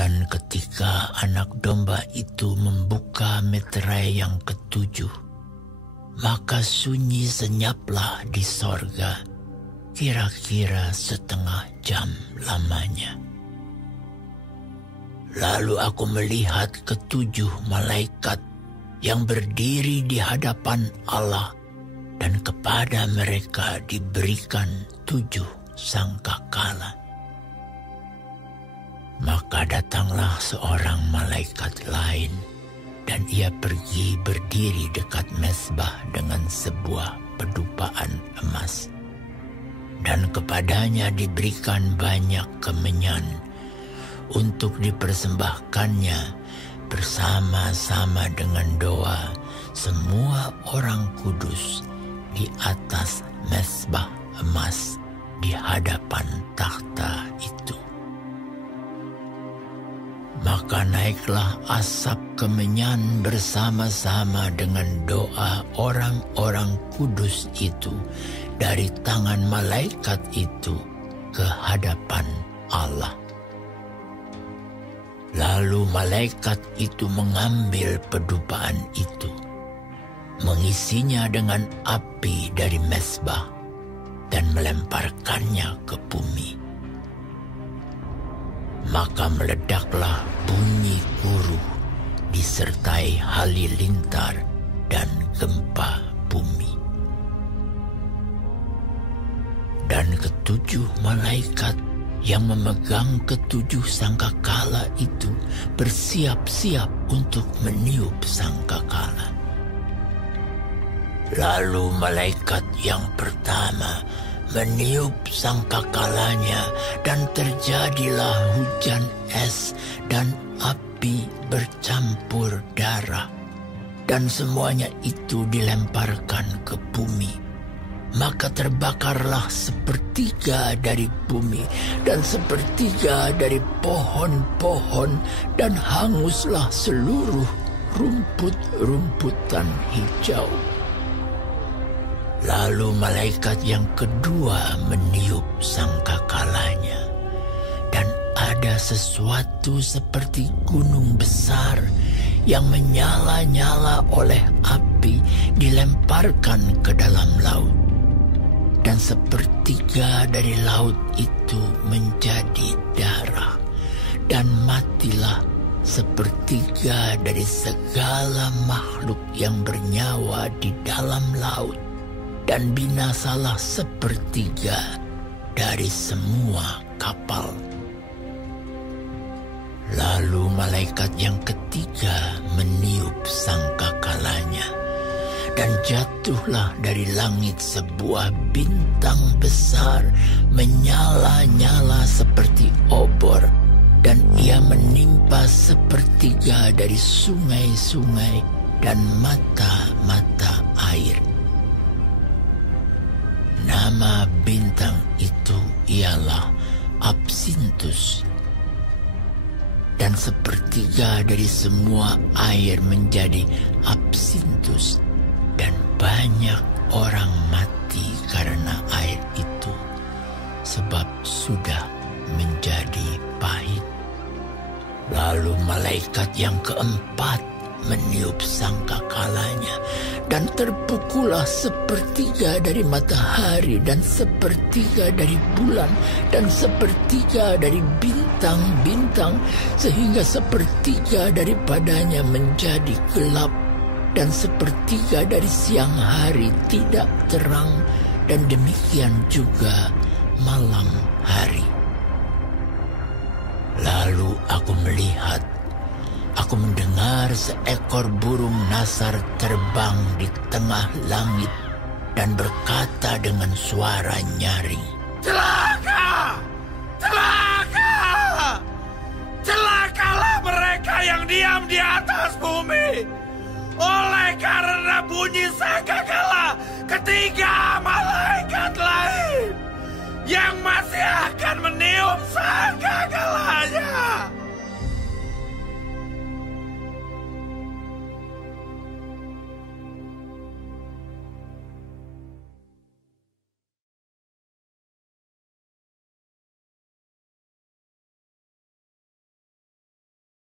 Dan ketika anak domba itu membuka meterai yang ketujuh, maka sunyi senyaplah di sorga, kira-kira setengah jam lamanya. Lalu aku melihat ketujuh malaikat yang berdiri di hadapan Allah, dan kepada mereka diberikan 7 sangkakala. Maka datanglah seorang malaikat lain, dan ia pergi berdiri dekat mezbah dengan sebuah pedupaan emas. Dan kepadanya diberikan banyak kemenyan untuk dipersembahkannya bersama-sama dengan doa semua orang kudus di atas mezbah emas di hadapan takhta itu. Maka naiklah asap kemenyan bersama-sama dengan doa orang-orang kudus itu dari tangan malaikat itu ke hadapan Allah. Lalu malaikat itu mengambil pedupaan itu, mengisinya dengan api dari mezbah, dan melemparkannya ke bumi. Maka meledaklah bunyi guruh disertai halilintar dan gempa bumi. Dan ketujuh malaikat yang memegang ketujuh sangkakala itu bersiap-siap untuk meniup sangkakala. Lalu malaikat yang pertama meniup sangkakalanya, dan terjadilah hujan es dan api bercampur darah, dan semuanya itu dilemparkan ke bumi. Maka terbakarlah 1/3 dari bumi dan 1/3 dari pohon-pohon, dan hanguslah seluruh rumput-rumputan hijau. Lalu malaikat yang kedua meniup sangkakalanya, dan ada sesuatu seperti gunung besar yang menyala-nyala oleh api dilemparkan ke dalam laut. Dan 1/3 dari laut itu menjadi darah, dan matilah 1/3 dari segala makhluk yang bernyawa di dalam laut, dan binasalah 1/3 dari semua kapal. Lalu malaikat yang ketiga meniup sangkakalanya, dan jatuhlah dari langit sebuah bintang besar menyala-nyala seperti obor, dan ia menimpa 1/3 dari sungai-sungai dan mata-mata air. Nama bintang itu ialah Absintus. Dan 1/3 dari semua air menjadi absintus, dan banyak orang mati karena air itu, sebab sudah menjadi pahit. Lalu malaikat yang keempat meniup sangkakalanya, dan terpukullah 1/3 dari matahari, dan 1/3 dari bulan, dan 1/3 dari bintang-bintang, sehingga 1/3 daripadanya menjadi gelap, dan 1/3 dari siang hari tidak terang, dan demikian juga malam hari. Lalu aku melihat, aku mendengar seekor burung nasar terbang di tengah langit dan berkata dengan suara nyaring, "Celaka!